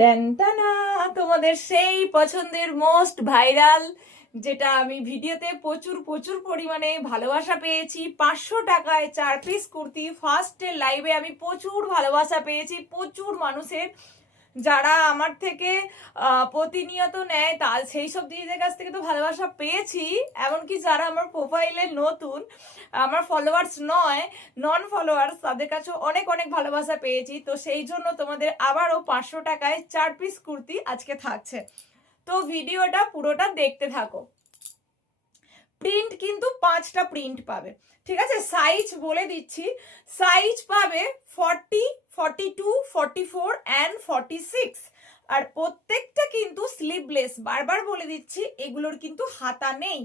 টেনটানা, তোমাদের সেই পছন্দের মোস্ট ভাইরাল, যেটা আমি ভিডিওতে প্রচুর প্রচুর পরিমাণে ভালোবাসা পেয়েছি। 500 টাকায় 4 পিস কুর্তি। ফার্স্টে লাইভে আমি প্রচুর ভালোবাসা পেয়েছি প্রচুর মানুষের, যারা আমার থেকে প্রতিনিয়ত নেয়, তার সেই সব দিদিদের কাছ থেকে তো ভালোবাসা পেয়েছি। এমনকি যারা আমার প্রোফাইলে নতুন, আমার ফলোয়ার্স নয়, নন ফলোয়ার্স, তাদের কাছেও অনেক অনেক ভালোবাসা পেয়েছি। তো সেই জন্য তোমাদের আবারও 500 টাকায় 4 পিস কুর্তি আজকে থাকছে। তো ভিডিওটা পুরোটা দেখতে থাকো। প্রিন্ট কিন্তু 5টা প্রিন্ট পাবে, ঠিক আছে? সাইজ বলে দিচ্ছি, সাইজ পাবে 40, 42, 44 অ্যান্ড 46। আর প্রত্যেকটা কিন্তু স্লিভলেস। বারবার বলে দিচ্ছি, এগুলোর কিন্তু হাতা নেই।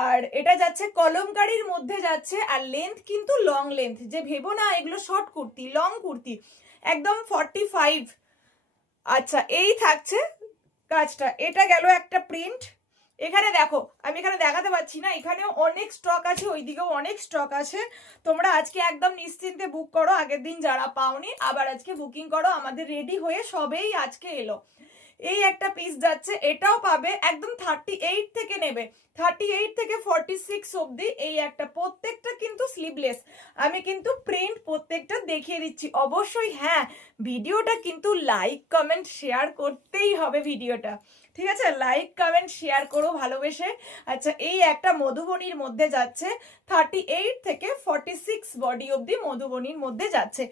আর এটা যাচ্ছে কলমকারির মধ্যে যাচ্ছে, আর লেন্থ কিন্তু লং লেন্থ। যে ভেবো না এগুলো শর্ট কুর্তি, লং কুর্তি, একদম 45। আচ্ছা, এই থাকছে কাজটা। এটা গেল একটা প্রিন্ট। এখানে দেখো, আমি এখানে দেখাতে পাচ্ছি না, এখানেও অনেক স্টক আছে, ওইদিকেও অনেক স্টক আছে। তোমরা আজকে একদম নিশ্চিন্তে বুক করো, আগের দিন যারা পাওনি আবার আজকে বুকিং করো। আমাদের রেডি হয়ে সবেই আজকে এলো। এই একটা পিস যাচ্ছে, এটাও পাবে একদম 38 থেকে নেবে, 38 থেকে 46 অবধি। এই একটা, প্রত্যেকটা কিন্তু স্লিভলেস। আমি কিন্তু প্রিন্ট প্রত্যেকটা দেখিয়ে দিচ্ছি। অবশ্যই হ্যাঁ, ভিডিওটা কিন্তু লাইক কমেন্ট শেয়ার করতেই হবে ভিডিওটা, ঠিক আছে? লাইক কমেন্ট শেয়ার করো ভালোবেসে। আচ্ছা, এই একটা মধুবনীর মধ্যে যাচ্ছে, 38 থেকে 46 বডি অবধি মধুবনীর মধ্যে যাচ্ছে।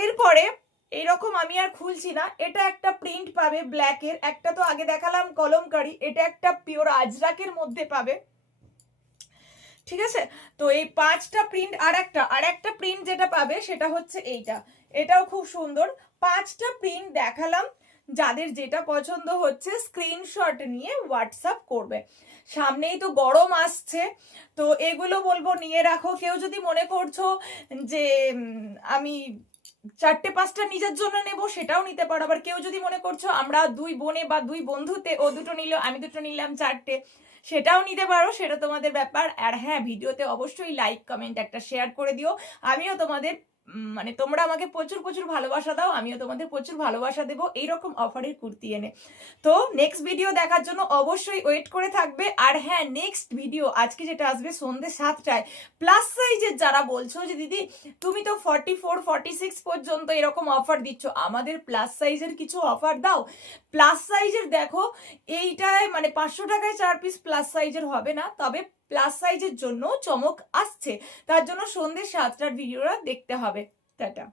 এরপরে এইরকম আমি আর খুলছি না, এটা একটা প্রিন্ট পাবে ব্ল্যাকের, একটা তো আগে দেখালাম কলমকারি, এটা একটা পিওর আজরাকের মধ্যে পাবে, ঠিক আছে? তো এই 5টা প্রিন্ট। আর একটা প্রিন্ট যেটা পাবে সেটা হচ্ছে এইটা, এটাও খুব সুন্দর। 5টা প্রিন্ট দেখালাম, যাদের যেটা পছন্দ হচ্ছে স্ক্রিনশট নিয়ে হোয়াটসঅ্যাপ করবে। সামনেই তো গরম আসছে, তো এগুলো বলবো নিয়ে রাখো। কেউ যদি মনে করছো যে আমি 4টে-5টা নিজের জন্য নেব, সেটাও নিতে পারো। আবার কেউ যদি মনে করছো আমরা 2 বোনে বা 2 বন্ধুতে, ও দুটো নিল আমি দুটো নিলাম 4টে, সেটাও নিতে পারো, সেটা তোমাদের ব্যাপার। আর হ্যাঁ, ভিডিওতে অবশ্যই লাইক কমেন্ট একটা শেয়ার করে দিও। আমিও তোমাদের মানে তোমরা আমাকে প্রচুর প্রচুর ভালোবাসা দাও, আমিও তোমাদের প্রচুর ভালোবাসা দেবো এইরকম অফারের কুর্তি এনে। তো নেক্সট ভিডিও দেখার জন্য অবশ্যই ওয়েট করে থাকবে। আর হ্যাঁ, নেক্সট ভিডিও আজকে যেটা আসবে সন্ধ্যে 7টায়, প্লাস সাইজের যারা বলছো যে দিদি তুমি তো 44, 46 পর্যন্ত এরকম অফার দিচ্ছ, আমাদের প্লাস সাইজের কিছু অফার দাও। প্লাস সাইজের দেখো, এইটায় মানে 500 টাকায় 4 পিস প্লাস সাইজের হবে না, তবে প্লাস সাইজের জন্য চমক আসছে। তার জন্য সন্ধ্যে 7টার ভিডিওটা দেখতে হবে। টাটা।